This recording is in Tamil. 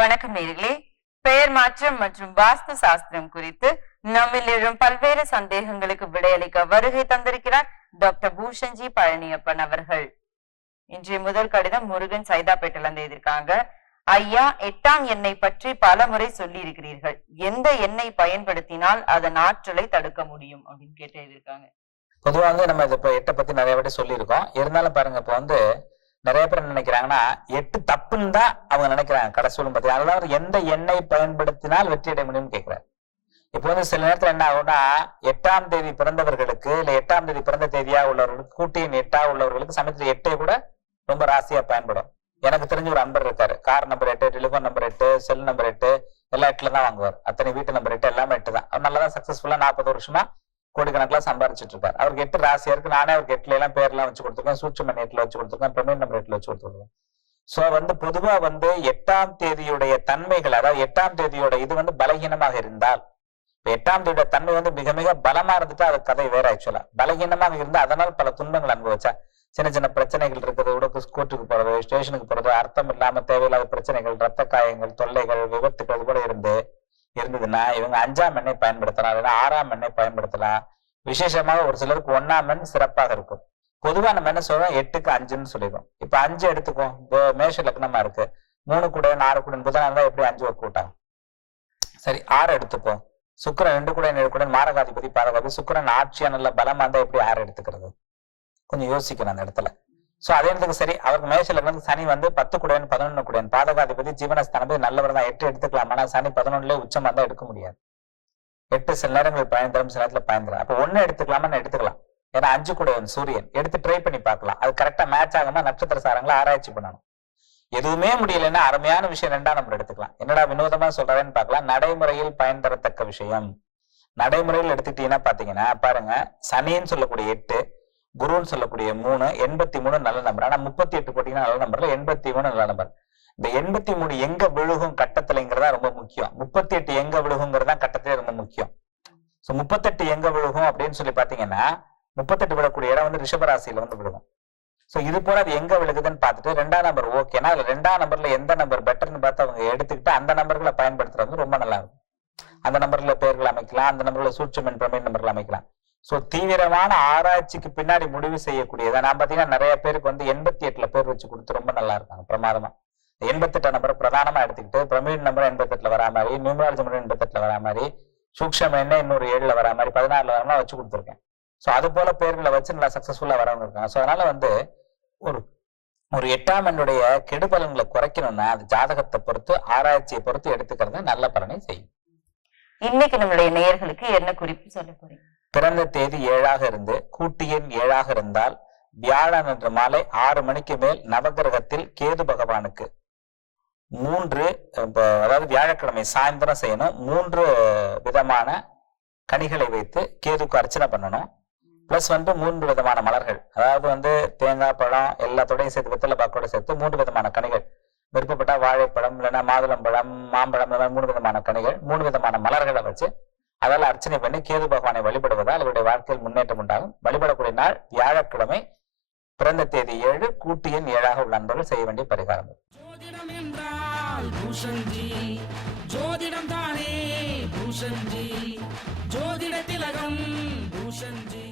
வணக்கம் நேர்களே. பெயர் மாற்றம் மற்றும் வாஸ்து சாஸ்திரம் குறித்து நம்மில் எழும் பல்வேறு சந்தேகங்களுக்கு விடையளிக்க வருகை தந்திருக்கிறார் டாக்டர் பூஷன்ஜி பழனியப்பன் அவர்கள். இன்றைய முதல் கடிதம் முருகன் சைதாப்பேட்டில் இருந்து எழுதியிருக்காங்க. ஐயா எட்டாம் எண்ணெய் பற்றி பல முறை சொல்லி இருக்கிறீர்கள் எந்த எண்ணெய் பயன்படுத்தினால் அதன் ஆற்றலை தடுக்க முடியும் அப்படின்னு கேட்டு எழுதியிருக்காங்க. பொதுவாக நம்ம இதை இப்போ எட்டை பத்தி நிறைய விட சொல்லியிருக்கோம். இருந்தாலும் பாருங்க இப்போ வந்து நிறைய பேர் நினைக்கிறாங்கன்னா எட்டு தப்புன்னு தான் அவங்க நினைக்கிறாங்க கடைசியிலும் பார்த்தீங்கன்னா அதனால எந்த எண்ணெய் பயன்படுத்தினால் வெற்றி அடைய முடியும்னு கேட்கிறாரு. இப்போ வந்து சில நேரத்துல என்ன ஆகும்னா எட்டாம் தேதி பிறந்தவர்களுக்கு இல்ல எட்டாம் தேதி பிறந்த தேதியா உள்ளவர்களுக்கு கூட்டியின் எட்டா உள்ளவர்களுக்கு சமயத்துல எட்டே கூட ரொம்ப ராசியா பயன்படும். எனக்கு தெரிஞ்ச ஒரு அன்பர் இருக்காரு. கார் நம்பர் எட்டு டெலிஃபோன் நம்பர் எட்டு செல் நம்பர் எட்டு எல்லா எட்டுல தான் வாங்குவார். அத்தனை வீட்டு நம்பர் எட்டு எல்லாமே எட்டு தான் அவர் நல்லா தான் சக்சஸ்ஃபுல்லா நாற்பது வருஷமா கோடிக்கணக்கில் சம்பாரிச்சிட்டு இருப்பார் அவருக்கு எட்டு ராசியா இருக்கு. நானே அவருக்கு எட்டுல எல்லாம் பேர்லாம் வச்சு கொடுத்துருக்கேன். சூட்சம எட்டுல வச்சு கொடுத்துருக்கேன். பிரமிட் நம்பர் எட்டுல வச்சு கொடுத்துருக்கேன். சோ வந்து பொதுவா வந்து எட்டாம் தேதியுடைய தன்மைகள் அதாவது எட்டாம் தேதியோட இது வந்து பலகீனமாக இருந்தால் எட்டாம் தேதியோட தன்மை வந்து மிக மிக பலமா இருந்துட்டு அது கதை வேற ஆக்சுவலா பலகீனமாக இருந்தா அதனால் பல துன்பங்கள் அனுபவிச்சா சின்ன சின்ன பிரச்சனைகள் இருக்கிறத விட ஸ்கூட்டுக்கு போறது ஸ்டேஷனுக்கு போறது அர்த்தம் இல்லாம தேவையில்லாத பிரச்சனைகள் ரத்த காயங்கள் தொல்லைகள் விபத்துகள் கூட இருந்து இருந்ததுன்னா இவங்க அஞ்சாம் எண்ணை பயன்படுத்தலாம் இல்லைன்னா ஆறாம் எண்ணை பயன்படுத்தலாம். விசேஷமாக ஒரு சிலருக்கு ஒன்னாம் எண் சிறப்பாக இருக்கும். பொதுவா நம்ம என்ன சொல்றோம்? எட்டுக்கு அஞ்சுன்னு சொல்லிடுவோம் இப்ப அஞ்சு எடுத்துக்கோ. இப்போ மேஷ லக்னமா இருக்கு. மூணு கூட ஆறு கூட புதனா இருந்தா எப்படி அஞ்சு ஒர்க் சரி ஆறு எடுத்துக்கோ. சுக்கரன் ரெண்டு கூட ஏழு கூட மாரகாதிபதி பாரகாதி சுக்கிரன் ஆட்சியா நல்ல பலமா இருந்தா எப்படி ஆறு எடுத்துக்கிறது? கொஞ்சம் யோசிக்கணும் அந்த இடத்துல. சோ அதே இடத்துக்கு சரி அவருக்கு மேஷ இருந்து சனி வந்து பத்து குடையன் பதினொன்னு குடையன். பாதகாதிபதி ஜீவனஸ்தானபதி நல்லவர் தான் எட்டு எடுத்துக்கலாம். ஆனா சனி பதினொன்னுல உச்சம் வந்தா எடுக்க முடியாது. எட்டு சில நேரங்கள் பயன் தரும் சில நேரத்துல பயன் தரும் அப்ப ஒண்ணு எடுத்துக்கலாமா? எடுத்துக்கலாம். ஏன்னா அஞ்சு குடையன் சூரியன். எடுத்து ட்ரை பண்ணி பார்க்கலாம். அது கரெக்டா மேட்ச் ஆகுமா? நட்சத்திர சாரங்களை ஆராய்ச்சி பண்ணணும். எதுவுமே முடியலன்னா அருமையான விஷயம் ரெண்டா நம்ம எடுத்துக்கலாம். என்னடா வினோதமா சொல்றேன்னு பார்க்கலாம். நடைமுறையில் பயன் தரத்தக்க விஷயம். நடைமுறையில் எடுத்துக்கிட்டீங்கன்னா பாத்தீங்கன்னா பாருங்க சனின்னு சொல்லக்கூடிய எட்டு குருன்னு சொல்லக்கூடிய மூணு எண்பத்தி மூணு நல்ல நம்பர். ஆனா முப்பத்தி எட்டு போட்டீங்கன்னா நல்ல நம்பர்ல எண்பத்தி மூணு நல்ல நம்பர். இந்த எண்பத்தி மூணு எங்க விழுகும் கட்டத்துலங்கிறதா ரொம்ப முக்கியம். முப்பத்தி எட்டு எங்க விழுகுங்கிறது தான் கட்டத்திலே ரொம்ப முக்கியம். சோ முப்பத்தெட்டு எங்க விழுகும் அப்படின்னு சொல்லி பாத்தீங்கன்னா முப்பத்தெட்டு விழக்கூடிய இடம் வந்து ரிஷபராசியில வந்து விழுகும். சோ இது போல அது எங்க விழுகுதுன்னு பார்த்துட்டு ரெண்டாம் நம்பர் ஓகேனா அதுல ரெண்டாம் நம்பர்ல எந்த நம்பர் பெட்டர்னு பார்த்து அவங்க எடுத்துக்கிட்டு அந்த நம்பர்களை பயன்படுத்துறது வந்து ரொம்ப நல்லா இருக்கும். அந்த நம்பர்ல பேர்கள் அமைக்கலாம் அந்த நம்பர்ல சூட்சமென் பிரமின் நம்பர்கள் அமைக்கலாம். சோ தீவிரமான ஆராய்ச்சிக்கு பின்னாடி முடிவு செய்யக்கூடியதை? நான் பாத்தீங்கன்னா நிறைய பேருக்கு வந்து எண்பத்தி எட்டுல பேர் வச்சு கொடுத்து ரொம்ப நல்லா இருக்காங்க பிரமாதமா. எண்பத்தெட்டு நம்பரை பிரதானமா எடுத்துக்கிட்டு பிரமிட் நம்பர் எண்பத்தெட்டுல வரா மாதிரி நியூமராலஜி நம்பர் எண்பத்தெட்டுல வரா மாதிரி சூக்ஷம் என்ன இன்னொரு ஏழுல வரா மாதிரி பதினாறுல வரமா வச்சு கொடுத்துருக்கேன். ஸோ அது போல பேர்களை வச்சு நல்லா சக்சஸ்ஃபுல்லா வரவங்க இருக்காங்க. சோ அதனால வந்து ஒரு ஒரு எட்டாம் எண்ணுடைய கெடுபலன்களை குறைக்கணும்னா அது ஜாதகத்தை பொறுத்து ஆராய்ச்சியை பொறுத்து எடுத்துக்கிறது நல்ல பலனை செய்யும். இன்னைக்கு நம்மளுடைய நேயர்களுக்கு என்ன குறிப்பு சொல்ல போறீங்க? பிறந்த தேதி ஏழாக இருந்து கூட்டு எண் ஏழாக இருந்தால் வியாழன் அன்று மாலை ஆறு மணிக்கு மேல் நவகிரகத்தில் கேது பகவானுக்கு. மூன்று அதாவது வியாழக்கிழமை சாயந்தரம் செய்யணும். மூன்று விதமான கனிகளை வைத்து கேதுக்கு அர்ச்சனை பண்ணணும். பிளஸ் வந்து மூன்று விதமான மலர்கள். அதாவது வந்து தேங்காய் பழம் எல்லாத்தோடையும் சேர்த்து வெத்தலை பாக்கோட சேர்த்து மூன்று விதமான கனிகள். விருப்பப்பட்டா வாழைப்பழம் இல்லைன்னா மாதுளம்பழம் மாம்பழம் இந்த மாதிரி மூணு விதமான கனிகள் மூணு விதமான மலர்களை வச்சு அதால் அர்ச்சனை பண்ணி கேது பகவானை வழிபடுவதால் இவருடைய வாழ்க்கையில் முன்னேற்றம் உண்டாகும். வழிபடக்கூடிய நாள் வியாழக்கிழமை பிறந்த தேதி ஏழு கூட்டு எண் ஏழாக உள்ள நண்பர்கள் செய்ய வேண்டிய பரிகாரம் ஜோதிடம் தானே பூஷன்ஜி ஜோதிட திலகம் பூஷன்ஜி